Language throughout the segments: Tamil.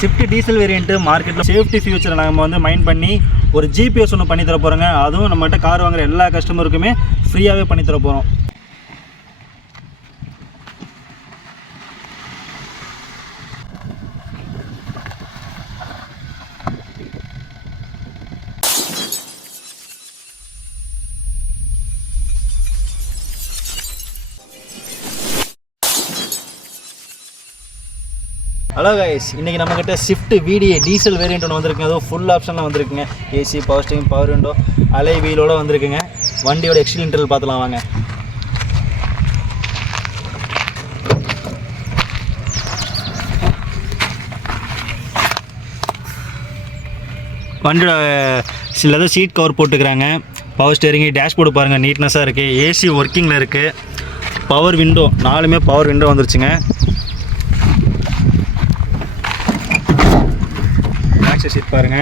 ஸ்விஃப்ட் டீசல் வேரியன்ட் மார்க்கெட்டில் சேஃப்டி ஃபியூச்சரை நம்ம வந்து மைண்ட் பண்ணி ஒரு ஜிபிஎஸ் ஒன்று பண்ணி தர போகிறோங்க. அதுவும் நம்மகிட்ட கார் வாங்குற எல்லா கஸ்டமருக்குமே ஃப்ரீயாகவே பண்ணி தர போகிறோம். ஹலோ கைஸ், இன்றைக்கி நம்மக்கிட்ட ஸ்விஃப்ட் VDI டீசல் வேரியன்ட் ஒன்று வந்திருக்குங்க. அதுவும் ஃபுல் ஆப்ஷனில் வந்திருக்குங்க. AC, power steering, power window, அலை வீலோடு வந்திருக்குங்க. வண்டியோட எக்ஸ்டீரியர் இன்டீரியர் பார்த்துலாம் வாங்க. வண்டியோட சில சீட் கவர் போட்டுக்கிறாங்க. பவர் ஸ்டேரிங்கு, டேஷ்போர்டு பாருங்கள் நீட்னஸாக இருக்குது. ஏசி ஒர்க்கிங்கில் இருக்குது. பவர் விண்டோ 4மே பவர் விண்டோ வந்துருச்சுங்க. சீட் பாருங்க.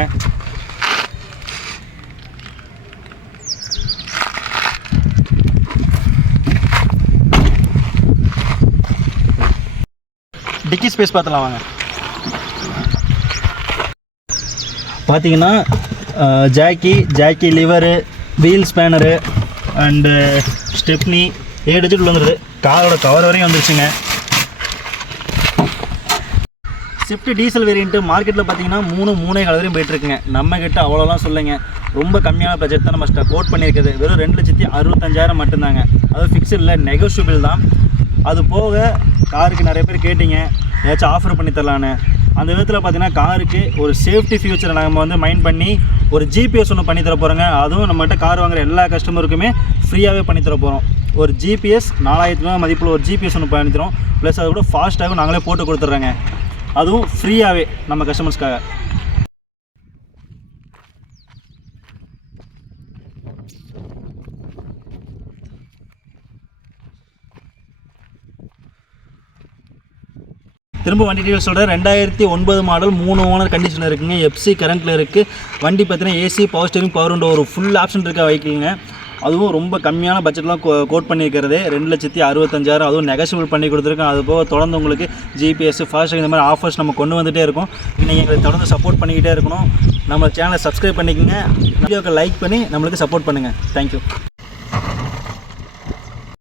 டிக்கி ஸ்பேஸ் பார்த்துலாம் வாங்க. பார்த்தீங்கன்னா jack lever, wheel spanner and stepney 7 digit வந்துடுது. காரோட கவர் வரையும் வந்துருச்சுங்க. ஸ்விஃப்ட் டீசல் வேரியன்ட்டு மார்க்கெட்டில் பார்த்தீங்கன்னா 3.5 வரையும் போயிட்டுருக்குங்க. நம்மக்கிட்ட அவ்வளோலாம் சொல்லுங்க. ரொம்ப கம்மியான பட்ஜெட் தான் நம்ம கோட் பண்ணியிருக்குது. வெறும் 2,65,000 மட்டும்தாங்க. அது ஃபிக்ஸடில் நெகோஷியபிள் தான். அது போக காருக்கு நிறைய பேர் கேட்டிங்க ஏதாச்சும் ஆஃபர் பண்ணி தரலான்னு. அந்த விதத்தில் பார்த்தீங்கன்னா காருக்கு ஒரு சேஃப்டி ஃபியூச்சரை நம்ம வந்து மைண்ட் பண்ணி ஒரு ஜிபிஎஸ் ஒன்று பண்ணி தர போகிறோங்க. அதுவும் நம்மகிட்ட கார் வாங்குற எல்லா கஸ்டமருக்குமே ஃப்ரீயாகவே பண்ணி தர போகிறோம். ஒரு ஜிபிஎஸ் 4,000 மதிப்பில் ஒரு ஜிபிஎஸ் ஒன்று பண்ணி தரோம். ப்ளஸ் அதை கூட ஃபாஸ்ட்டாகவும் நாங்களே போட்டு கொடுத்துட்றோங்க. அதுவும் ஃப்ரீயாகவே நம்ம கஸ்டமர்ஸ்க்காக. திரும்ப வண்டி டீட்டெயில்ஸ் சொல்கிறேன். 2009 மாடல், 3 ஓனர் கண்டிஷனில் இருக்குங்க. எஃப்சி கரண்ட்டில் இருக்குது. வண்டி பார்த்தீங்கன்னா AC, power steering, power window ஒரு ஃபுல் ஆப்ஷன் இருக்க வைக்கிங்க. அதுவும் ரொம்ப கம்மியான பட்ஜெட்லாம் கோட் பண்ணியிருக்கிறது 2,65,000. அதுவும் நெகோஷியபிள் பண்ணி கொடுத்துருக்கோம். அது போக தொடர்ந்து உங்களுக்கு ஜிபிஎஸ், ஃபாஸ்டாக் இந்த மாதிரி ஆஃபர்ஸ் நம்ம கொண்டு வந்துகிட்டே இருக்கோம். நீங்கள் எங்களுக்கு தொடர்ந்து சப்போர்ட் பண்ணிக்கிட்டே இருக்கணும். நம்ம சேனலை சப்ஸ்கிரைப் பண்ணிக்கோங்க. வீடியோக்கு லைக் பண்ணி நம்மளுக்கு சப்போர்ட் பண்ணுங்கள். தேங்க்யூ.